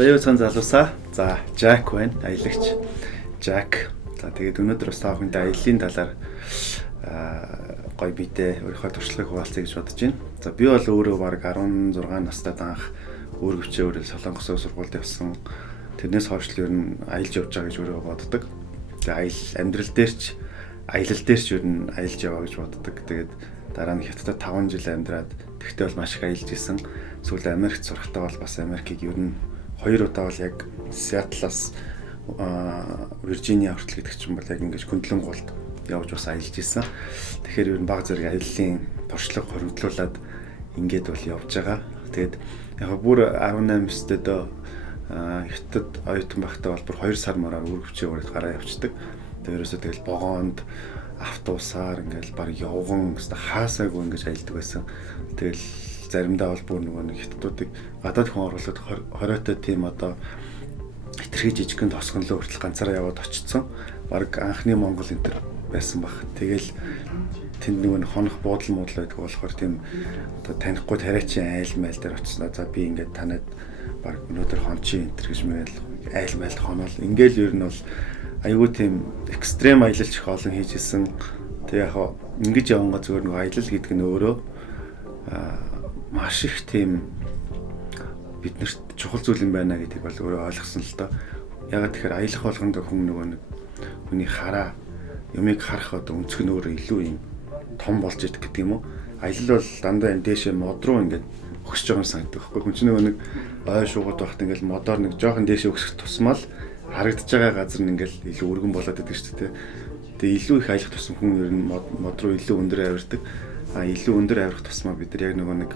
За юу цан залуусаа. За Жак байна. Аялагч Жак. За тэгээд өнөөдөр бас та бүхэндээ аяллаа талаар гоё бидээ өөрийнхөө туршлагыг хуваалцъя гэж бодож байна. За би бол өөрөө баг 16 настайд анх өөр хөвчөөр Солонгос сургуульд явсан. Тэрнээс хойш л ер нь аялж явж байгаа гэж өөрөө боддог. Тэгээд амьдрал дээр ч аялал дээр ч ер нь аялж яваа гэж боддог. Тэгээд дараа нь хятадд 5 жил амьдраад тэгтээ бол маш их аялж исэн. Сүүлд Америкт сурахтаа бол бас Америкийг ер нь 2 удаа бол яг Сиэтлаас Виржиниа хүртэл гэдэг чинь бол яг ингэж хөндлөнгуулд явж бас аялж исэн. Тэгэхээр ер нь баг зэрэг аяллаа туршлага хоригдлуулад ингээд бол явж байгаа. Тэгээд яг бүр 18 өстэд хятад оюутан байхдаа бол бүр 2 сар мараар үргэлжлээ өөрөд гараа явцдаг. Тэрөөсөө тэгэл вагонд автобусаар ингээл баг явган хаасаагүй ингэж аялдаг байсан. Тэгэл заримдаа бол бүр нөгөө нэг хятадуудыг гадаад хүн оруулаад 20-той тийм одоо хэтэрхий жижигхэн тосгонлоо хүртэл ганцаараа яваад очсон. Баг анхны Монгол энтер байсан баг. Тэгэл тэнд нөгөө хонох буудлын муудлаа байдаг болохоор тийм одоо танихгүй тариачин айл майл дээр очсноо. За би ингээд танад баг өнөөдөр хончин энтер гэж мэгэл айл майлд хоноол. Ингээл ер нь бол айгүй тийм экстрем аялалч их олон хийж исэн. Тэг яг ингэж явангаа зүгээр нөгөө аялал гэдэг нь өөрөө маш их тийм биднэрт чухал зүйл юм байна гэдгийг бол өөрөө ойлгосон л доо. Ягаад тэгэхээр аялах болгонд хүн нөгөө нэг хүний хараа юмыг харах одоо өнцг нь өөрөө илүү юм том болж идэх гэдэг юм уу? Аялал бол дандаа энэ дээшээ мод руу ингээд өгсөж байгаа юм санагддаг байхгүй. Хүн чинь нөгөө нэг ой шуугууд байхад ингээд модоор нэг жоохон дээшээ өгсөх тусмал харагдаж байгаа газар нь ингээд илүү өргөн болоод идэг шүү дээ. Тэгээ илүү их аялах тусам хүн ер нь мод руу илүү өндөр авирдаг. Илүү өндөр авирах тусмаа бид нар яг нөгөө нэг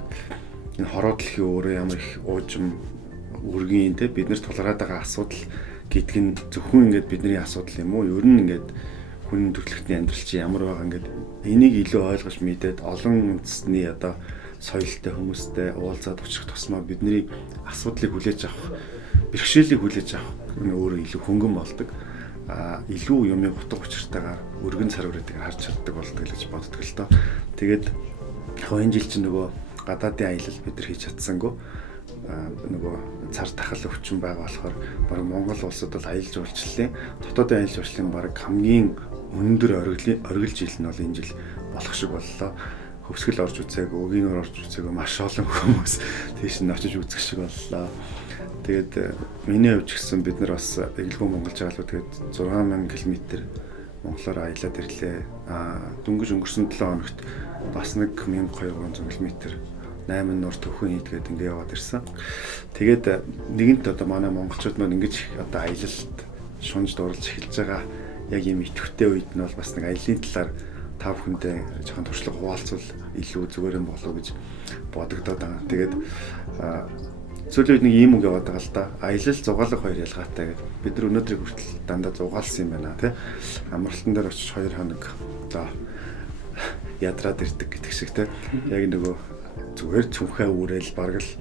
энэ хороо дэлхийн өөрөө ямар их уужим үргийн те бид нар тулгараад байгаа асуудал гэдг нь зөвхөн ингээд бидний асуудал юм уу? Ер нь ингээд хүн төрөлхтний амьдрал чи ямар байгаа ингээд энийг илүү ойлгож мэдээд олон үндэсний одоо соёлтой хүмүүстэй уулзаад очих тусмаа бидний асуудлыг хүлээж авах, бэрхшээлийг хүлээж авах өөрөө илүү хөнгөн болдог. Илүү юмыг утга учиртайгаар өргөн цар хүрээдэг харж чаддаг болдог гэж боддог л доо. Тэгээд энэ жил чинь нөгөө гадаадын аялал бид нар хийж чадсангүй нөгөө цар тахал өвчин байгаа болохоор баг Монгол улсад бол аялал жуулчлалын дотоодын аялал жуулчлалын баг хамгийн өндөр оргил жил нь бол энэ жил болох шиг боллоо. Хөвсгөл орж үзээгүй, өгийнөр орж үзээгүй маш олон хүмүүс тийш нь очиж үзэх шиг боллоо. Тэгээд миний хувьд ч гэсэн бид нар бас эглгүй монголж байгаа л тэгээд 6000 км монголоор аялаад ирлээ. Дөнгөж өнгөрсөн 7 хоногт бас 1200 км 8 нуур төвхөн хийдгээд ингэ яваад ирсэн. Тэгээд нэгэнт одоо манай монголчууд маань ингэж одоо аялалд шунж дурлж эхэлж байгаа яг юм идэвхтэй үед нь бол бас нэг аяллаа талаар та бүхэндээ жоохон туршлага хуваалцвал илүү зүгээр юм болов уу гэж бодогдоод байгаа. Тэгээд сүүлийн үед нэг ийм үг яваад байгаа л да. Аялал зугаалга хоёр ялгаатай гэдэг. Бид нар өнөөдрийг хүртэл дандаа зугаалсан юм байна тий. Амралтан дээр очиж 2 хоног одоо ядраад ирдэг гэдэг шиг тий. Яг нөгөө зүгээр цүнхээ үүрэл бараг л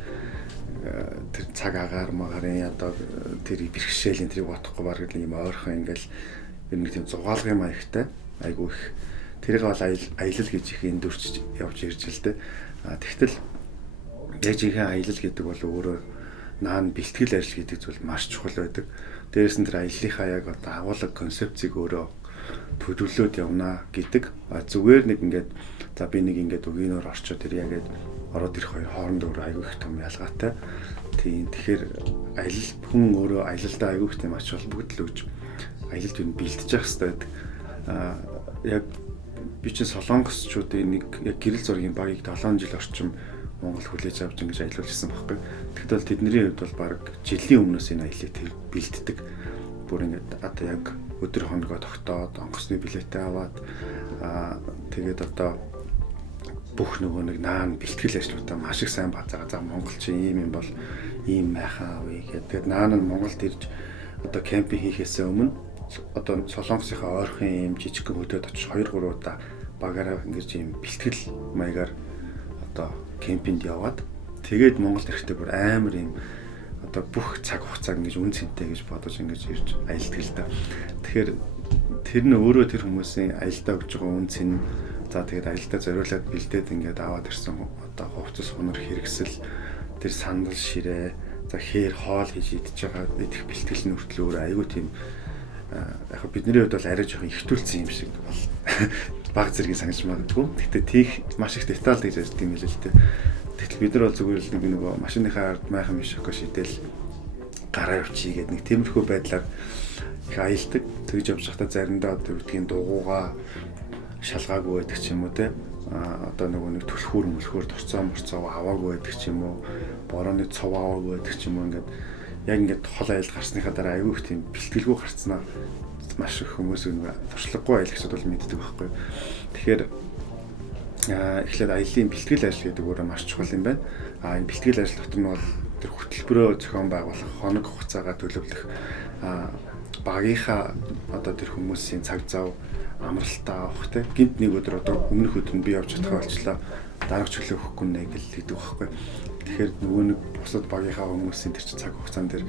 тэр цаг агаар магарын одоо тэр бэрхшээл энэ тэрийг бодохгүй бараг л юм ойрхон ингээл ер нь тийм зугаалгын маягтай айгу их тэрийг бол аялал гэж их эндүрч явж ирж л дээ. Тэгтэл яг жинхэнэ аялал гэдэг бол өөрөө наан бэлтгэл ажил гэдэг зүйл маш чухал байдаг. Дээрээс нь тэр аяллахаа яг одоо агуулга концепцийг өөрөө төлөвлөөд явна гэдэг. Зүгээр нэг ингээд за би нэг ингээд өгийнөөр орчоо тэр ягээд ороод ирэх хоёр хооронд өөр айгүй их том ялгаатай. Тийм тэгэхээр аялал хүн өөрөө аялалдаа айгүй их тийм ач холбогдол өгч аялалд юу бэлтэж явах хэрэгтэй байдаг. Яг би чинь солонгосчуудын нэг яг гэрэл зургийн багийг 7 жил орчим Монгол хүлээж авч ингэж аялуулж ирсэн байхгүй. Тэгтэл тэдний хувьд бол баг жилийн өмнөөс энэ аяллыг тэр бэлддэг. Бүр ингэж одоо яг өдөр хоногоо тогтоод онгоцны билетээ аваад тэгээд одоо бүх нөгөө нэг наан бэлтгэл ажлуудаа маш их сайн базаагаа. За Монгол чи ийм юм бол ийм майхан авъя гэдэг. Тэгээд наан нь Монголд ирж одоо кемпинг хийхээс өмнө одоо Солонгосынхаа ойрхон ийм жижиг хөдөөд очиж 2-3 удаа багаараа ингэж ийм бэлтгэл маягаар одоо кемпинд яваад тэгээд Монголд ирэхдээ бүр амар ийм одоо бүх цаг хугацааг ингэж үн цэнтэй гэж бодож ингэж ирж аялдаг л да. Тэгэхээр тэр нь өөрөө тэр хүмүүсийн аялдаа өгж байгаа үн цэн за тэгээд аялдаа зориулаад бэлдээд ингэж аваад ирсэн одоо хувцас хунар хэрэгсэл тэр сандал ширээ за хээр хоол хийж идэж байгаа идэх бэлтгэл нь хүртэл өөр айгүй тийм яг бидний хувьд бол арай жоохон ихтүүлсэн юм шиг бол баг зэргийн санаж магадгүй. Гэтэ тийх маш их деталь гэж ярьдаг юм хэлээ л дээ. Тэгтэл бид нар бол зүгээр л нэг нөгөө машиныхаа ард майхан мишоко шидэл гараа явчих гээд нэг тиймэрхүү байдлаар их аялдаг. Тэгж явж байхдаа заримдаа одоо үгдгийн дугуугаа шалгаагүй байдаг ч юм уу те. Одоо нөгөө нэг түлхүүр торцоо аваагүй байдаг ч юм уу. Борооны цов аваагүй байдаг ч юм уу. Ингээд яг ингээд хол аялал гарсныхаа дараа аягүй их тийм бэлтгэлгүй гарцнаа маш их хүмүүс нэг туршлагагүй аялагчид бол мэддэг байхгүй. Тэгэхээр эхлээд аяллаа бэлтгэл ажил гэдэг өөрөө маш чухал юм байна. Энэ бэлтгэл ажил дотор нь бол тэр хөтөлбөрөө зохион байгуулах, хоног хугацаагаа төлөвлөх, багийнхаа одоо тэр хүмүүсийн цаг зав амралтаа авах те гинт нэг өдөр одоо өмнөх өдөр нь би явж чадхаа болчлаа дараач чөлөө өгөхгүй нэ гэдэг байхгүй. Тэгэхээр нөгөө нэг бусад багийнхаа хүмүүсийн тэр чинь цаг хугацаан дээр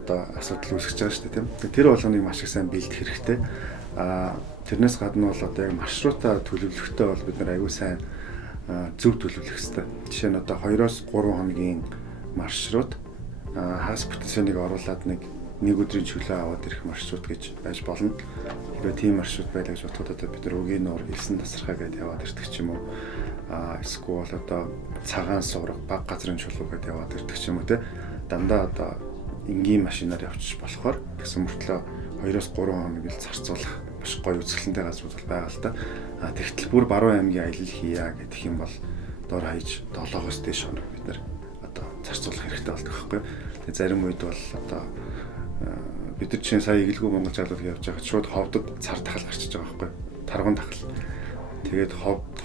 одоо асуудал үүсгэж байгаа шүү дээ тийм. Тэр болгоныг маш их сайн бэлдэх хэрэгтэй. Тэрнээс гадна бол одоо яг маршрутаа төлөвлөхдөө бол бид нар аягүй сайн зөв төлөвлөх хэрэгтэй. Жишээ нь одоо 2-3 хоногийн маршрут хагас бүтэнсэнийг оруулаад нэг өдрийн чөлөө аваад ирэх маршрут гэж байж болно. Тэгэхээр тийм маршрут байлаа гэж бодоход одоо бид нар өгийн нуур, элсэн тасархаа гэдээ яваад ирдэг ч юм уу. Эсвэл одоо цагаан сурах, баг газрын чулуу гэдээ яваад ирдэг ч юм уу те. Дандаа одоо энгийн машинаар явчих болохоор гэсэн мөртлөө 2-3 хоног ил зарцуулах маш гоё үзэсгэлэнтэй газрууд бол байгаа л да. Тэгтэл бүр Баруун аймгийн аялал хийя гэх юм бол дор хаяж 7-оос дээш хоног бид нар одоо зарцуулах хэрэгтэй болдог байхгүй. Тэгээ зарим үед бол одоо бид нар чинь сая Игэлгүй Монгол жаалал явж байхад шууд ховдод цар тахал гарчиж байгаа байхгүй. Тарган тахал. Тэгээд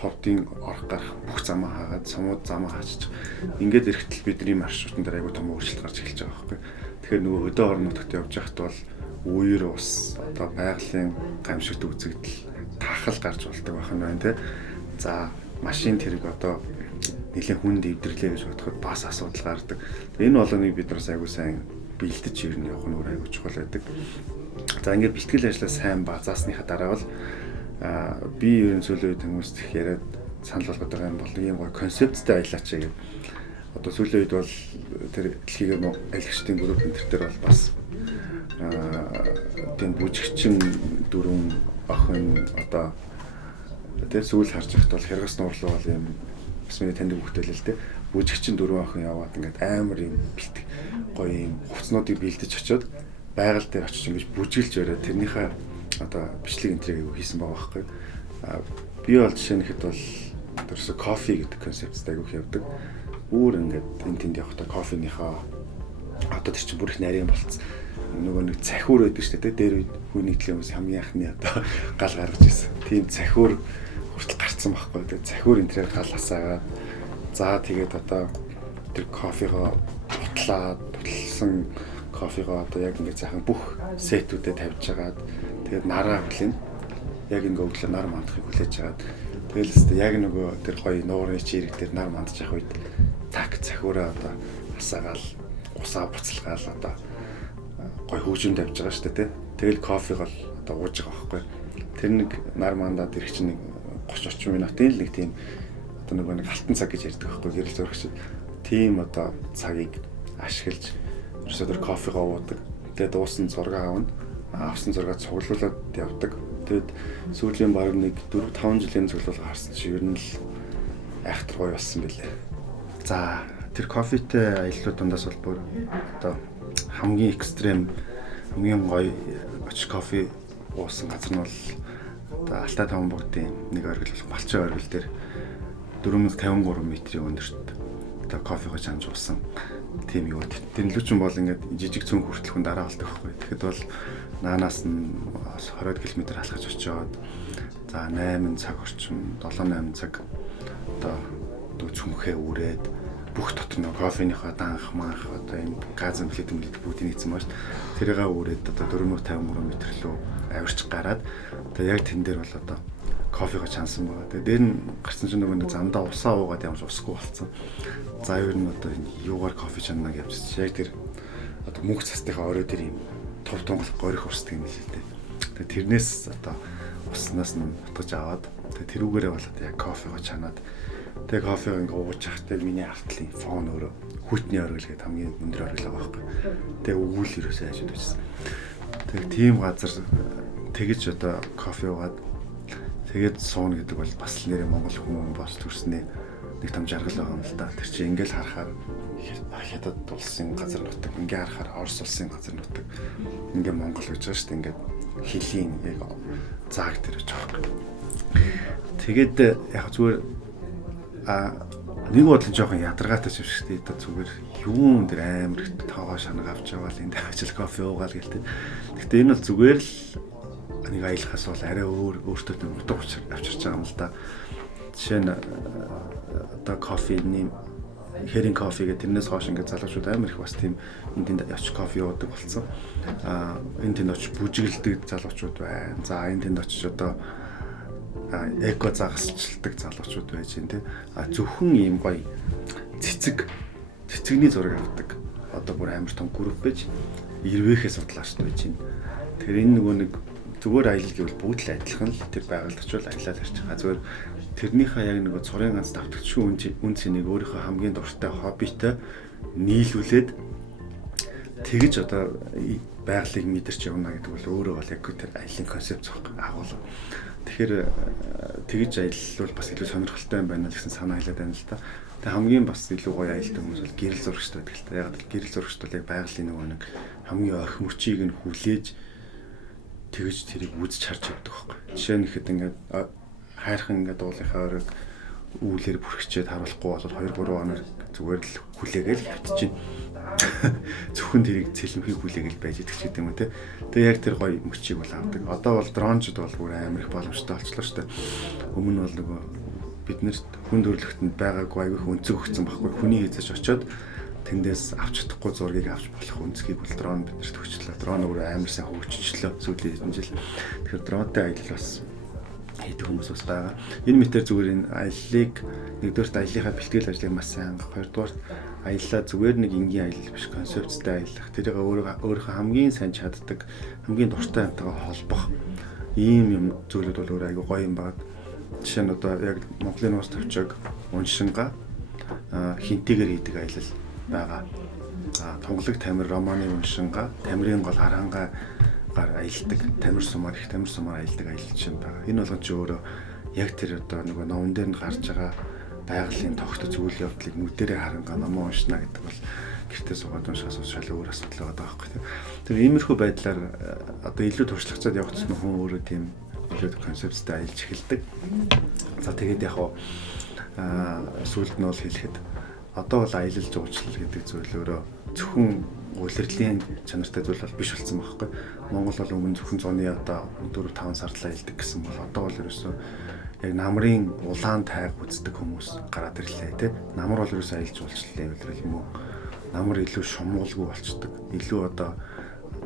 ховдын орох гарах бүх замаа хаагаад сумууд замаа хаачиж. Ингээд ирэхдээ бидний маршрутан дээр айгүй том өөрчлөлт гарч эхэлж байгаа байхгүй. Тэгэхээр нөгөө өдөө орон нутагт явж байхад бол үер ус одоо байгалийн гамшигт үзэгдэл тахал гарч болдог байх нь байна те. За машин тэрэг одоо нэлээд хүнд дэвдэрлээ гэж бодоход бас асуудал гардаг. Энэ болгоныг бид нар айгүй сайн бэлдэж ирнэ явах нь өөр айгүй чухал байдаг. За ингээд бэлтгэл ажлаа сайн базаасныхаа дараа бол би ерөн сүүлийн үед хүмүүст их яриад санал болгоод байгаа юм бол ийм гоё концепттэй аялаач гэдэг. Одоо сүүлийн үед бол тэр дэлхийн аялагчдын групп энэ төр бол бас тийм бүжигчин дөрвөн охин одоо тэр сүүл харж байхад бол хэрэгс нуурлуу бол юм бас миний таньдаг хөлтэй л дээ. Бүжигчин дөрвөн охин яваад ингээд амар юм бэлт гоё юм хувцснуудыг бэлдэж очиод байгаль дээр очиж ингэж бүжиглж өрөө тэрнийхээ одоо бичлэг энтрийг хийсэн байгаа байхгүй. Би бол жишээ нь хэд бол тэрсээ кофе гэдэг концепттэй айгүйх явдаг. Өөр ингээд энэ тэнд явахдаа кофеныхаа одоо тэр чинь бүр их нарийн болцсон. Нөгөө нэг цахиур байдаг шүү дээ. Дээр хүний төлөөс хамгийн анхны одоо гал гаргаж ирсэн. Тийм цахиур хүртэл гарцсан байхгүй. Тэгээ цахиур энтрээр гал хасаагаад за тэгээд одоо тэр кофегоо бутлсан кофегоо одоо яг ингээд сайхан бүх сетүүдэд тавьж агаад тэгээд нараа хүлээн яг ингээ өглөө нар мандахыг хүлээж агаад тэгэл өстө яг нөгөө тэр гоё нуурын чирэг дээр нар мандж явах үед так цахиураа одоо хасаагаал усаа буцалгаал одоо гоё хөгжим тавьж байгаа шүү дээ тий. Тэгэл кофег бол одоо ууж байгаа байхгүй. Тэр нэг нар мандаад ирэх чинь нэг 30-40 минутын л нэг тийм одоо нөгөө нэг алтан цаг гэж ярьдаг байхгүй гэрэл зурагч. Тийм одоо цагийг ашиглаж ерөөсөө тэр кофегоо уудаг. Тэгээд дуусан зураг аавна. Авсан зураг цуглуулад явдаг. Тэгэд сүүлийн баг нэг 4-5 жилийн цуглуулга харсан чи ер нь л айхтар гоё болсон билээ. За тэр кофетэй аяллууд дундаас бол бүр одоо хамгийн экстрем хамгийн гоё очиж кофе уусан газар нь бол одоо Алтай таван богдын нэг оргил болох Балчин оргил дээр 453 метрийн өндөрт одоо кофего чанж уусан тийм юу. Тэнлүү ч бол ингээд жижиг цүнх хүртэл хүн дараа болдог байхгүй. Тэгэхэд бол наанаас нь 20 км алхаж очиод за 8 цаг орчим 7-8 цаг одоо цүнхээ үрээд бүх дотор нь кофеныхоо данх манх одоо энэ газ эмнэлэг бүгдийг нийцсэн байна шүү. Тэрийгээ үрээд одоо 453 м лөө авирч гараад одоо яг тэн дээр бол одоо кофего чансан байгаа. Тэгээ дээр нь гарсан чинь нөгөө нэг замдаа усаа уугаад ямарч усгүй болцсон. За ер нь одоо юугаар кофе чаннаг явж яг тэр одоо мөнх цастынхаа орой дээр юм тув тунгалах горих урсдаг юм л л дээ. Тэгээ тэрнээс одоо уснаас нь утгаж аваад тэгээ тэрүүгээрээ болоод яг кофего чанаад Тэгээ кофег ингээ ууж явахдаа миний артлын фон өөрөө хүйтний оргилгээд хамгийн өндөр оргил байгаа байхгүй. Тэгээ өгүүл ерөөсөө хажууд байсан. Тэгээ тийм газар тэгэж одоо кофе уугаад тэгээд сууна гэдэг бол бас л нэрээ монгол хүмүүс бос төрснээ нэг том жаргал байгаа юм л да. Тэр чинь ингээл харахаар хятад улсын газар нутаг, ингээ харахаар Орос улсын газар нутаг, ингээ Монгол гэж байгаа шүү дээ. Ингээд хэлийн яг зааг дээр гэж байгаа. Тэгээд яг зүгээр нэг бодлон жоохон ядаргаатай ч биш дээ. Одоо зүгээр юун дээр амар их тоогоо шанаг авч яваал энэ ажил кофе уугаал гэлтэй. Гэхдээ энэ бол зүгээр л нэг аялахаас бол арай өөртөө утга авчирч байгаа юм л да. Жишээ нь одоо кофений хэрийн кофе гэдэг тэрнээс хойш ингээд залуучууд амар их бас тийм энд очиж кофе уудаг болсон. Энд тэнд очиж бүжиглдэг залуучууд байна. За энд тэнд очиж одоо эко загасчилдаг залуучууд байж гэн тий. Зөвхөн ийм гоё цэцэгний зураг авдаг. Одоо бүр амар том групп байж ирвэхээ судлаач байж гэн. Тэгэхээр энэ нөгөө нэг зүгээр аялал гэвэл бүгд л адилхан л тэр байгальд очивол аялал ярьж байгаа. Зүгээр тэрнийхээ яг нэг цорын ганц давтагчгүй үн цэнийг өөрийнхөө хамгийн дуртай хоббитой нийлүүлээд тэгж одоо байгалыг мэдэрч явна гэдэг бол өөрөө бол яг тэр аялын концепц агуул. Тэгэхээр тэгж аялал бас илүү сонирхолтой юм байна гэсэн санаа хэлээд байна л да. Тэгээ хамгийн бас илүү гоё аялалтай хүмүүс бол гэрэл зурагчтай байдаг л та. Яг л гэрэл зурагчд бол яг байгалийн нөгөө нэг хамгийн орхим мөчийг нь хүлээж тэгж тэрийг үзэж харж явдаг байхгүй. Жишээ нь ихэд ингээд хайрхан ингээд дуулынхаа оройг үүлээр бүрхчээд харуулахгүй бол 2-3 хоног зүгээр л хүлээгээл хөвтчихин. Зөвхөн тэрийг цэлмхийг хүлээгээл байж идэх ч гэдэг юм те. Тэгээ яг тэр гоё мөчийг бол авдаг. Одоо бол дрончд бол бүр амар их боломжтой болчихлоо шүү дээ. Өмнө бол нөгөө бид нарт хүн төрөлхтөнд байгаагүй аяг их өнцөг өгсөн байхгүй. Хүний хийзэж очиод тэндээс авч чадахгүй зургийг авч болох өнцгийг бол дрон биднэрт өгчлээ. Дрон өөрөө амар сайн хөгжчихлөө сүүлийн жил. Тэгэхээр дронтой аялал бас хийдэг хүмүүс бас байгаа. Энэ мэтэр зүгээр энэ аяллыг нэгдүгээрт аяллахаа бэлтгэл ажлыг маш сайн хангах, хоёрдугаарт аяллаа зүгээр нэг энгийн аялал биш концепцтэй аялах. Тэрийг өөрийнхөө хамгийн сайн чаддаг, хамгийн дуртай юмтайгаа холбох ийм юм зүйлүүд бол өөр аягүй гоё юм байна. Жишээ нь одоо яг Монголын уус төвчөг уншингаа хинтэйгээр хийдэг аялал байгаа. Тунгалаг тамир романы уншингаа, тамирын гол харангаа гар аялдаг, тамир сумаар аялдаг аялал чинь байгаа. Энэ болгон ч өөрөө яг тэр одоо нөгөө номон дээр нь гарч байгаа байгалийн тогтц үйл явдлыг нүдэрээ харангаа номоо уншина гэдэг бол гэртээ суугаад уншихаас шал өөр асуудал байгаа байхгүй тийм. Тэр иймэрхүү байдлаар одоо илүү туршлагацаад явах гэсэн хүн өөрөө тийм илүү концепттэй аялж эхэлдэг. За тэгээд яг сүүлд нь бол хэлэхэд одоо бол аялал жуулчлал гэдэг зүйл өөрөө зөвхөн улирдлын чанартай зүйл бол биш болсон байхгүй. Монгол бол өмнө зөвхөн зуны одоо 4-5 сард л аялдаг гэсэн бол одоо бол ерөөсөө яг намрын улаан тайг үздэг хүмүүс гараад ирлээ тий. Намар бол ерөөсөө аялал жуулчлалын явдал юм уу? Намар илүү шумуулгүй болчдөг. Илүү одоо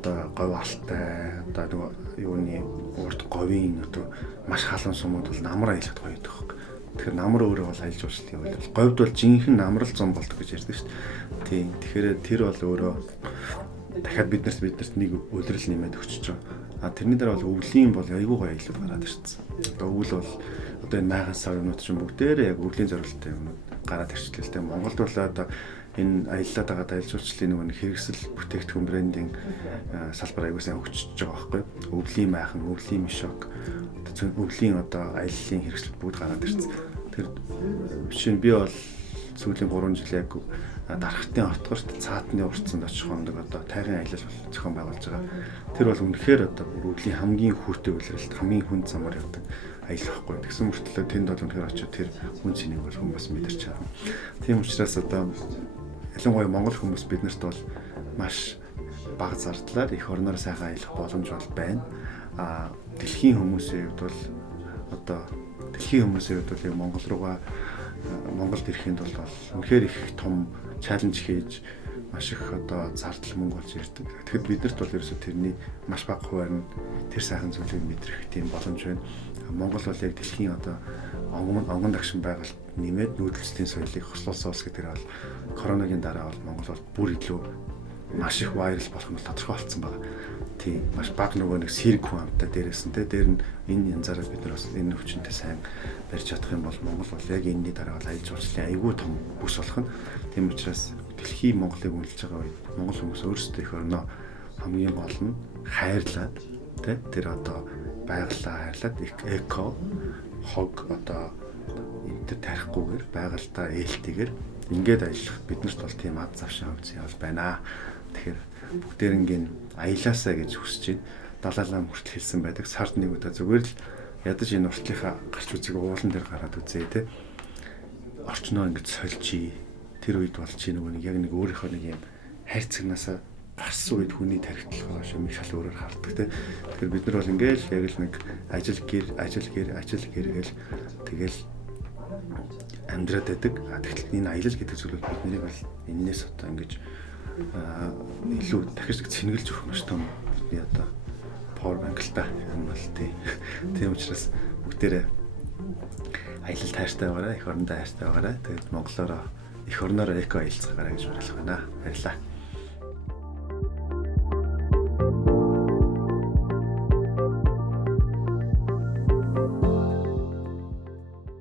говь алтай одоо нөгөө юуны урд говийн одоо маш халуун сумууд бол намар аялахд гоё байдаг байхгүй. Тэгэхээр намар өөрөө бол аялал жуулчлалын явдал. Говьд бол жинхэнэ намрал зам болдог гэж ярьдаг шүү дээ. Тийм. Тэгэхээр тэр бол өөрөө дахиад биднэрт нэг өдрөл нэмээд өгчөж байгаа. Тэрний дараа бол өвлийн бол айгүй гоё аялал гараад ирсэн. Одоо өвөл бол одоо энэ майган сар юмнууд чинь бүгдээрээ яг өвлийн зорилттой юмнууд гараад ирчихлээ л дээ. Монголд бол одоо энэ аяллаад байгаа аялал жуулчлалын нөгөө хэрэгсэл бүтээгдэхүүн брендинг салбар аягүй сайн хөгжиж байгаа байхгүй. Өвлийн майхан, өвлийн мишок, өвлийн одоо аяллаа хэрэгсэл бүгд гараад ирсэн. Тэр жишээ нь би бол сүүлийн 3 жил яг дарахтын отгорт цаатны уртсанд очих хондог одоо тайгын аялал зохион байгуулж байгаа. Тэр бол үнэхээр одоо өвлийн хамгийн хүүтэй үйлрэлт хамгийн хүнд замаар явдаг аялал байхгүй. Тэгсэн мөртлөө тэнд бол үнэхээр очиод тэр хүн цэнийг бол хүмүүс мэдэрч байгаа. Тийм учраас одоо ялангуяа монгол хүмүүс биднэрт бол маш бага зардлаар их орноор сайхан аялах боломж бол байна. Дэлхийн хүмүүсийн хувьд бол одоо Монгол руугаа Монголд ирэхэд бол үнэхээр их том чаленж хийж маш их одоо зардал мөнгө болж ирдэг. Тэгэхээр биднэрт бол ерөөсөө тэрний маш бага хуваар нь тэр сайхан зүйлийг мэдрэх тийм боломж байна. Монгол бол яг дэлхийн одоо онгон дагшин байгальд нэмээд нүүдэлчдийн соёлыг хослуулсан улс гэдэг нь бол коронагийн дараа бол Монгол бол бүр илүү маш их вайрал болох нь тодорхой болсон байна. тийм маш бага нөгөө нэг сэрэг хүн амтаа дээрээс нь дээр нь энэ янзаараа бид нар бас энэ өвчнөд сайн барьж чадах юм бол Монгол бол яг энэний дараа бол аялал жуулчлалын аюул том бүс болох нь. Тийм учраас дэлхийн Монголыг үнэлж байгаа үед монгол хүмүүс өөрсдөө их орноо хамгийн гол нь хайрлаад тэр одоо байгалаа хайрлаад эко хог одоо энэ тарихгүйгээр байгальтаа ээлтэйгээр ингээд ажиллах биднэрт бол тийм ад завшин хөвцөн явал байна. Тэгэхээр бүгдээрингийн аялаасаа гэж хүсэж байна. Далайлаа хүртэл хэлсэн байдаг. Сард нэг удаа зүгээр л ядаж энэ уртлынхаа гарч үзэг уулан дээр гараад үзээ те. Орчноо ингэж сольжий. Тэр үед бол чи нөгөө нэг яг нэг өөрийнхөө нэг юм хайр цагнаасаа гарсан үед хүний тархитлах шамиг шал өөрөөр харддаг те. Тэгэхээр бид нар бол ингээл яг л нэг ажил гэр гэл тэгэл амьдраад байдаг. Тэгтэл энэ аялал гэдэг зүйлүүд биднийг бол энээс одоо ингэж илүү дахиж цэнгэлж өгөх маш том бидний одоо power bank л та юм бол тийм учраас бүгдээрээ аялал тайртай байгаарай, их орондоо хайртай байгаарай. Тэгээд монголоор их орноор эко аялцгаарай гэж уриалах байна. Баярлалаа.